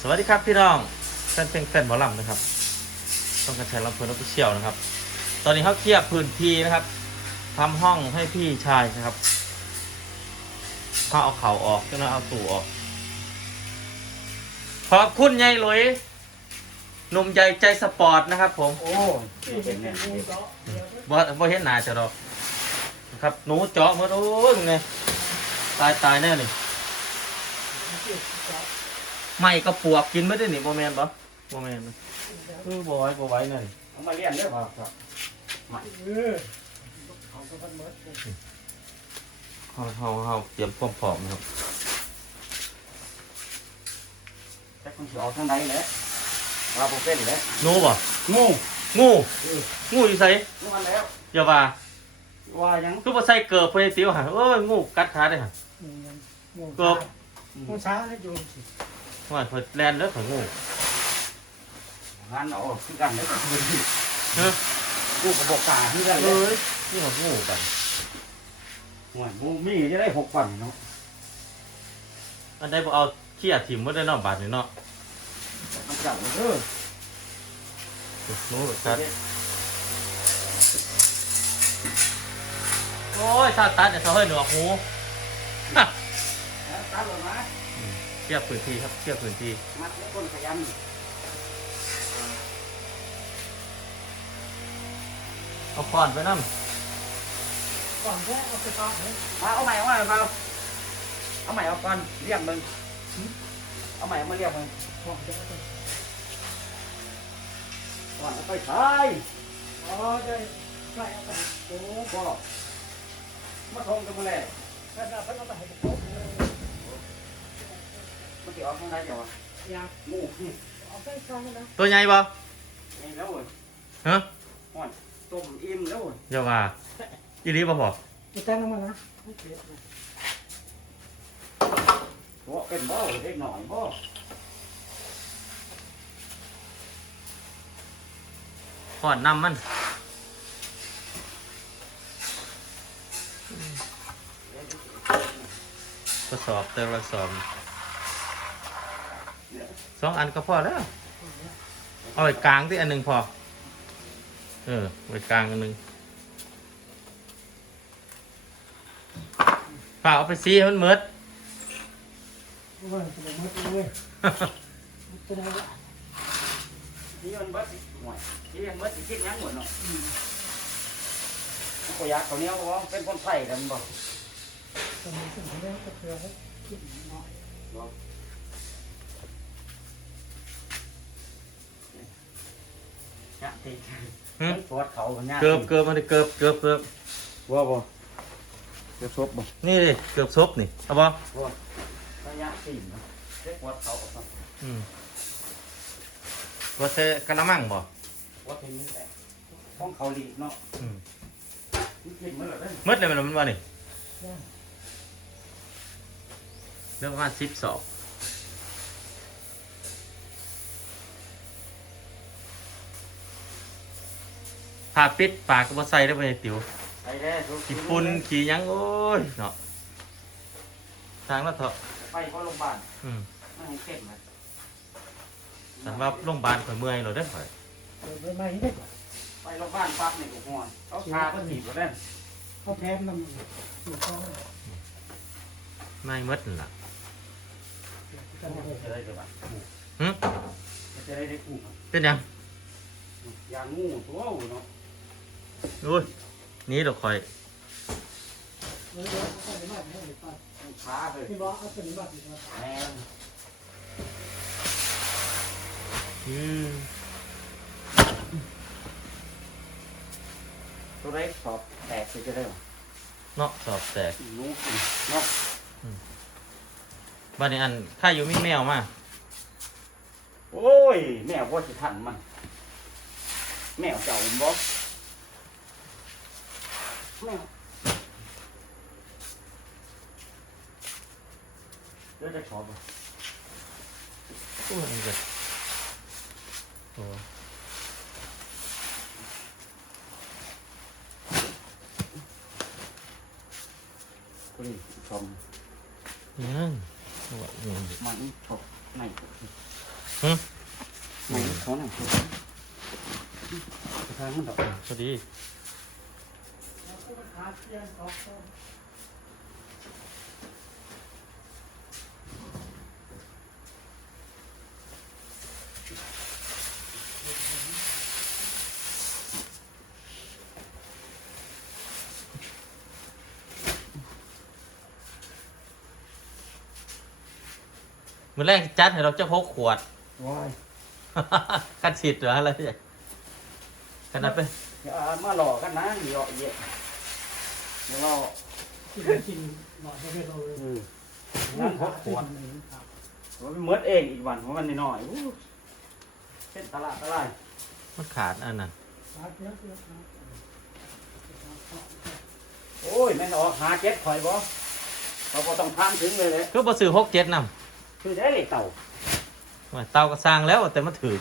สวัสดีครับพี่น้องแฟนเพลงแฟนหมอลำนะครับ ต้องการใช้ลำเพลินออฟฟิเชียลนะครับ ตอนนี้เขาเคลียร์พื้นที่นะครับทำห้องให้พี่ชายนะครับเขาเอาเข่าออกก็นะเอาตู่ออก ขอบคุณยายหลุยหนุ่มใหญ่ใจสปอร์ตนะครับ ผมโอ้เป็นเนี่ยบ่บ่เห็นหน้าจะดอกนะครับหนูเจาะหมาโอ้ยไงตายตายแน่นี่ ไม่ก็ปวกกินไม่ได้นี่โมแมนปะโมแมนนะคือบ่ไหว้บ่ไหว้นั่นเอามาเลี้ยงเด้อครับครับเฮาเฮาเฮาเตรียมความพร้อมนะครับแต่คุณสิเอาทางไหนแหละว่าบ่เป็นแหละหนูบ่งูงูงูอยู่ไสงูมันแล้วอย่าว่าว่ายังคือบ่ใส่เกิบเพิ่นติวหาเอ้ยงูกัดขาได้หั่นเกือบงูช้าแล้วอยู่ ว่าเพิ่นแล่นเด้อเพิ่นงูงานเอาคือกันเด้อเฮ้ยงูกระบอกกาคือกันเลเอ้ยยนี่มันงูกันห่วยงูมีจะได้หกฝันเนาะอันใดบ่เอาเขี้ยถิ่มบ่ได้เนาะบาดนี่เนาะมันจับเด้อหนูกัดโอ้ยถ้าตัดเนี่ยเขาให้หนวกหูแล้วตัดออกมา เทียบพื้นที่ครับเทียบพื้นที่มัดแล้วคนขยันเอาค้อนไปนั่ก่อนแค่เอาไปตอนนี้มาเอาใหม่เอาใหม่มาเอาใหม่เอาก่อนเรียกมึงเอาใหม่เอามาเรียกมึงก่อนจะเอาไปก่อนเอาไปขายอ๋อได้ใช่เอาไปโอ้พ่อมาทงกันมาแล้วถ้าเราไปเอาไปให้โต๊ะเลย มันสิออกทางไหนเดี๋ยวอะอยากงูนี่เอาไปฟังนะตัวใหญ่บ่นี่แล้วเว้ยฮะต้มอิ่มแล้วเว้ยอย่าว่าอีหลีบ่พอจะแต่งมันนะไม่เกลียดนะหัวเป็นบ่เด็กหน่อยบ่ค้อนนำมันกระสอบเติมกระสอบ สองอันก็พอแล้วเอาไว้กลางที่อันหนึ่งพอ เออไว้กลางอันหนึ่งฝากเอาไปซีให้มันเมิดโอ้ยจะไปมัดเลยจะได้ละที่มันเบิดสิห่วยที่มันเบิดสิคิดหยังหมดเนาะก็อยากเขาวเหนี้ยวบ่เป็นคนไทยกันบ่ตอนนี้ถึงเรื่องก็เพื่อให้คิดหน่อย ยะติหึมันปวดเขามันยะเกือบเกือบมันดิเกือบเกือบเกือบบ่บ่เกือบซบบ่นี่ดิเกือบซบนี่เอาบ่ระยะตีนเนาะเด็กปวดเขาออกมาอืมว่าเซกะละมังบ่ปวดที่นี่แหละของเขาหลีกเนาะอืมมันกินมันเหรอเด้อหมืดเลยมันมันว่านี่เรื่องประมาณสิบสอง ผ่าปิดปากก็บ่ใส่ได้ไปติ๋วไปแล้ทุกขี้ปุ่นขี้หยังโอ้ยเนาะทางแล้วเถอะไปเข้าโรงพยาบาลอืมไม่ให้เข้มนะสันว่าโรงพยาบาลข่อยเมื่อยเราได้อข่อยเดี๋ยวไปใหม่ได้ไปโรงพยาบาลปั๊บนี่กูห่วงเขาชาก็ถีบก็ได้เขาแถมน้ำอยู่ข้างไม่หมืดนั่นล่ะจะได้จะได้จะแบบหึจะได้ได้กูเป็นหยังยางงูตัวเนาะโอ้ยนี่เดี๋ยวเอาไปบ้านให้ไปช้าเลยพี่บอกเอาไปบ้านดีกว่าแม่อืมตัวได้สอบแตกสิจะได้หรอเนาะสอบแตกงูกิเนาะบ้านนี้อันข้าอยู่มีแมวมาโอ้ย แม่ว่าจะทันมัน แมวเจ้าผมบอก แมวเดี๋ยวจะสอบบ่โอ้ยมันเกิดโอ้คุณชมยังว่ายังมันชอบในหึไม่เขาหน่อยทางมันดอกพอดี ขาเทียนออกก่อนมือแรกจัดให้เราจะพกขวด ว้ายคัดฉีดหรืออะไรเนี่ยขนาดไปอย่ามาหลอกกันนะเยอะเยอะ เดี๋ยวเรากินกินหน่อยให้เราเลยอืมนั่นพกขวดมันเมิดเองอีกวันเพราะมันน้อยๆอู้เป็นตลาดตลาดมันขาดอันนั้นขาเทียนเทียนโอ้ยแม่นออกหาเจ็ดข่อยบ่เขาก็ต้องพามถึงเลยเลยก็บ่ซื้อหกเจ็ดนคือได้เลยเต่าำเตาก็สร้างแล้วแต่มันถือ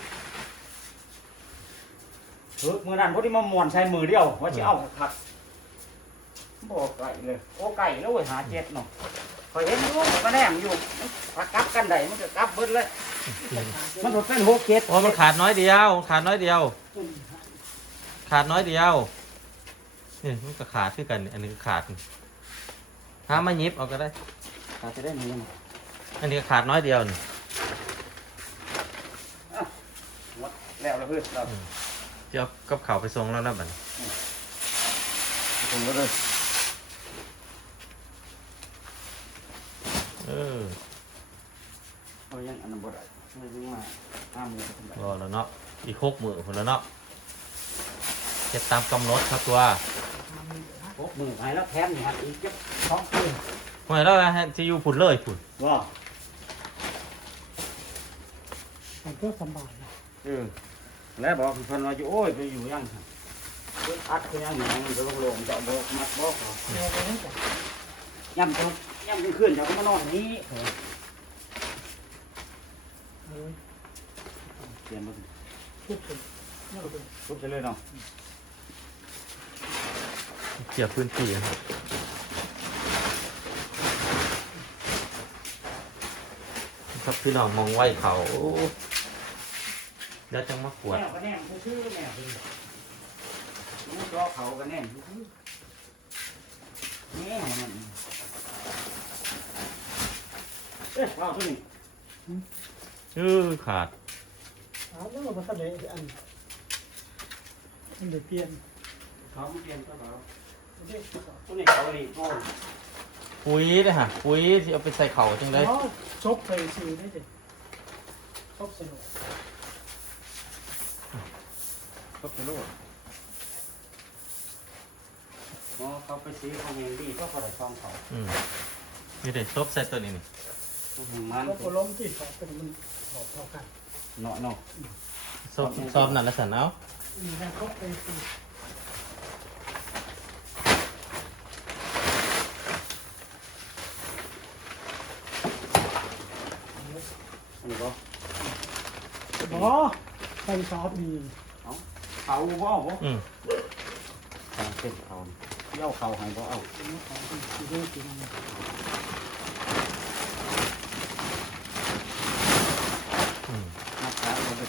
ถือมือนั้นพอดีมามวนใช้มือเดียวว่าจะเอาขัด บ่ไก่เลยโอ้ไก่แล้วเว้ยหาเจ็ดเนาะข่อยเห็นอยู่มันก็แนมอยู่มันถ้ากลับกันได้มันก็กลับเบิดเลย มันก็เป็นหกเจ็ดโอ้มันขาดน้อยเดียวมันขาดน้อยเดียว ขาดน้อยเดียวนี่มันก็ขาดคือกันนี่อันนี้ก็ขาดนี่หามาหยิบเอาก็ได้อาจจะได้มือหน่อยอันนี้ก็ขาดน้อยเดียวนี่หมดแล้วละเพื่อนเราเดี๋ยวกับเขาวไปส่งแล้วนะบัดนี้ผมก็เลย ออเอายังอันนั้นบ่ได้ไม่รู้มาห้ามือก็ทำได้รอแล้วเนาะอีกหกมือคนแล้วเนาะเก็บตามกำหนดครับตัวหกมือหายแล้วแถมนี่ฮะอีกเจ็บสองมือหอยแล้วฮะจะอยู่ผุดเลยผุดว่ามันก็สบายนะเออแล้วบอกเพิ่นว่าอยู่โอ้ยไปอยู่ยังฮะอัดคือยังอยู่มันจะลงลงจะบอกมัดบอกเขาเราไปให้จับย่ำทุก ย่ำกลางคืนเขาก็มานอนนี้เลยเปลี่ยนมาทุกคนนี่เราเป็นทุบไปเลยเนาะเกี่ยวพื้นที่นะครับครับพี่น้องมองไว้เขาโอ้เดี๋ยวจังมาขวดแนวก็แนมชื่อแนวเป็นมันก็เขาก็แนมแนวมัน เอ๊ะเราตัวนี้เออขาดเอาแล้วเราก็เลยอันมันเดือดเปลี่ยนเขาเปลี่ยนก็เขาเด็กตัวนี้เขาดีโอ้ยปุ๋ยนะฮะปุ๋ยที่เอาไปใส่เข่าจังเลยเขาชกไปซื้อได้เด็กชกสนุกเขาไปโลดอ๋อเขาไปซื้อเขาเองดีก็เขาได้ซองเขาอืมนี่เด็ดซบใส่ตัวนี้นี่ มันแล้วก็ล้มที่สองเป็นมันหอบเท่ากันเนาะเนาะซบซอบนั่นละสันเอามีการชกไปซื้ออันนี้ก็บอไปซอฟดีเขาบ่บ่อืมทางเส้นเขาเย้าเขาให้บ่เอาของที่ซื้อกิน อืม นักขาเราไป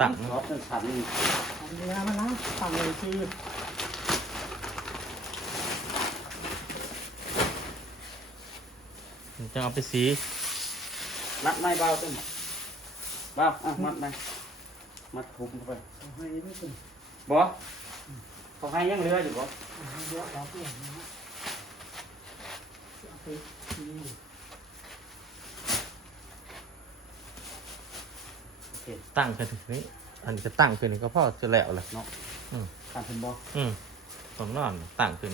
ตั้งรอบเป็นสันนี่อันนี้มันนะฟังเลยซื้อจังเอาไปสีมัดไม้เบาตึ้งเบาอะมัดไม้มัดทุบเข้าไปให้ไม่ถึงบ่เขาให้ยังเหลืออยู่บ่เยอะแล้วเปลี่ยนนะเอาไปซื้อ โอเค ตั้งขึ้นนี้อันนี้จะตั้งขึ้นนี่ก็พอจะแล้วแหละตามเป็นบ่อืมตรงนอนตั้งขึ้น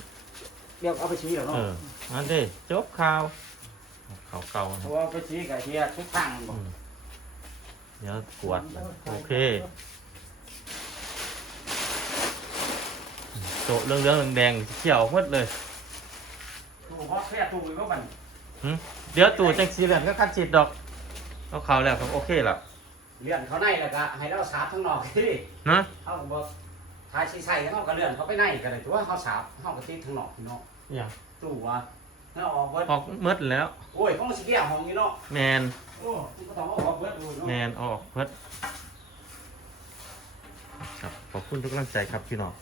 เดี๋ยวเอาไปชี้แล้วเอเนาะออันเด้จบข่าวข่าวเก่าเพนะราะว่าไปชี้กับเฮียทุกทางบ่อืมเดี๋ยวกวดโอเคโตะเรื่องเรื่องแดงๆเขียวหมดเลยถูกเพราะแค่ตูก็มันเดี๋ยวตู่จังสีเหลืองก็คัดฉีดดอกเอาเขาแล้วครับโอเคแล้ว เลื่อนเขาในแล้วก็ให้เราสาบทั้งนอกที่นะเขาก็บอกทายชีใส่เขาก็เลื่อนเขาไปในก็ได้ถือว่าเขาสาบเขาก็ตีทั้งนอกพี่น้องอย่างตู้ว่าถ้าออกเบิดออกเมิดแล้วโอ้ยของสิเกี่ยห้องอยู่เนาะแมนโอ้มันก็ต้องเอาออกเบิดดูเนาะแมนออกเมิดครับขอบคุณทุกกำลังใจครับพี่น้อง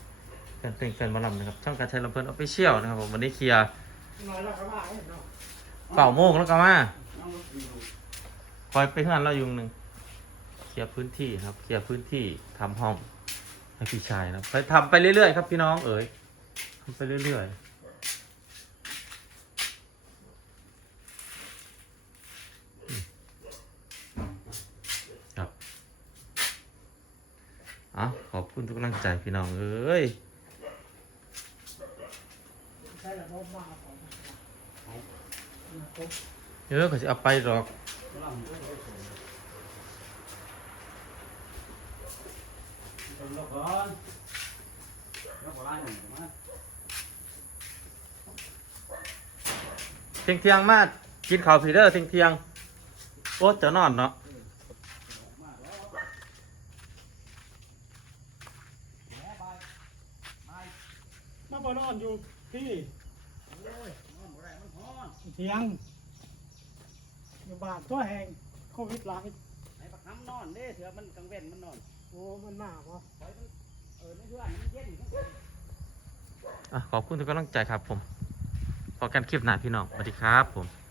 แฟนเพลงแฟนหมอลำนะครับช่องการใช้ลำเพลินออฟฟิเชียลนะครับผมวันนี้เคลียร์น้อยแล้วก็มาเอ้ยเนาะเป่าโมงแล้วก็มาเอารถอยู่คอยไปเพื่อนเราอยู่หนึ่งเค ลียร์พื้นที่ครับเคลียร์พื้นที่ทำห้องให้พี่ชายนะครับไปทำไปเรื่อยๆครับพี่น้องเอ๋ยทำไปเรื่อยๆอืมครับเอะขอบคุณทุกกำลังใจพี่น้องเอ้ยใช่แล้วก็มาขอะเขาจะเอาไปหรอก ลำด้วยต้องลบก่อนลบก่อนหนึ่งมาเที่ยงเที่ยงๆมากินข้าวพีเดอร์เที่ยงเที่ยงๆโอ้จะนอนเนาะมาแล้วแหมบายบายมาบ่นอนอยู่ที่โอ้ยนอนบ่ได้มันฮ้อนเถียงอยู่บ้านตัวแห่งโควิดหลายไอ้ปักคำนอนเด้เถื่อมันกลางเว้นมันนอนโอ้ มันหนาววะคอเออในเพื่อนมันเย็นอะขอบคุณทุกกำลังใจครับผมพอกันคลิปหน้าพี่น้องสวัสดีครับผม